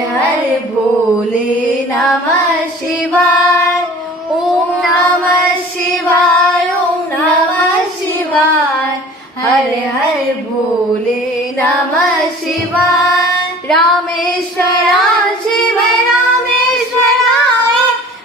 हरे भोले नमः शिवाय। ओम नमः शिवाय, ओम नमः शिवाय। हरे हरे भोले नमः शिवाय। रामेश्वरा शिव रामेश्वराय,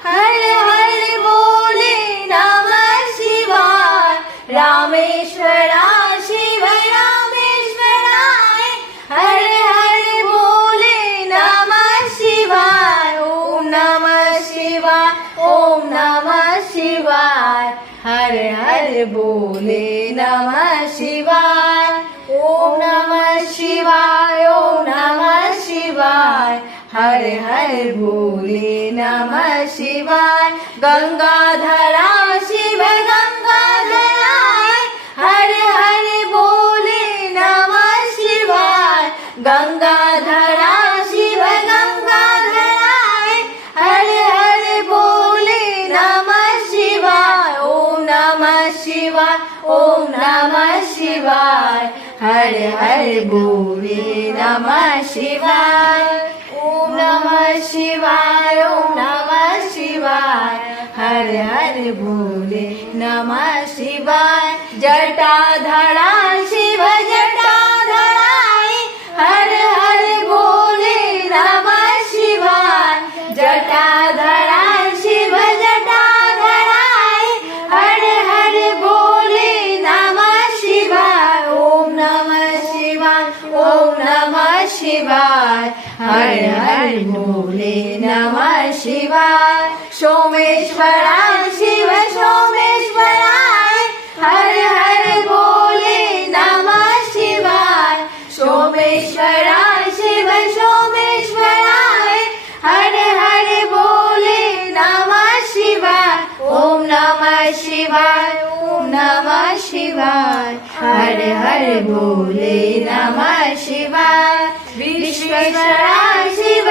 हरे हरे भोले नमः शिवाय। रामेश्वरा शिव रामेश्वराय, हरे हरे भोले नमः शिवाय। ओम नमः शिवाय, ओम नमः शिवाय। हरे हरे भोले नमः शिवाय। ओम नमः शिवाय, ओम नमः शिवाय। हरे हरे भोले नमः शिवाय। गंगाधरा शिव गंगाधराय, हरे हरे भोले नमः शिवाय। गंगाधरा शिव गंगाधराय, हरे हरे भोले नमः शिवाय। ओम नमः शिवाय, ओम नमः शिवाय। हरे हरे भोले नमः शिवाय। ओम नमः शिवाय, ओम नमः शिवाय। हरे हरे भोले नमः शिवाय। जटाधरा शिव जटाधराय, हरे हरे भोले नमः शिवाय। जटाधरा शिव जटाधराय, हरे हरे भोले नमः शिवाय। ओम नमः शिवाय, ओम नमः शिवाय। हरे हरे भोले नमः शिवाय। सोमेश्वरा शिव सोमेश्वराय, हरे हरे भोले नमः शिवाय। सोमेश्वरा शिव सोमेश्वराय, हरे हरे भोले नमः शिवाय। ओम नमः शिवाय, ओम नमः शिवाय। हरे हरे भोले नमः शिवाय। विश्वेश्वरा शिव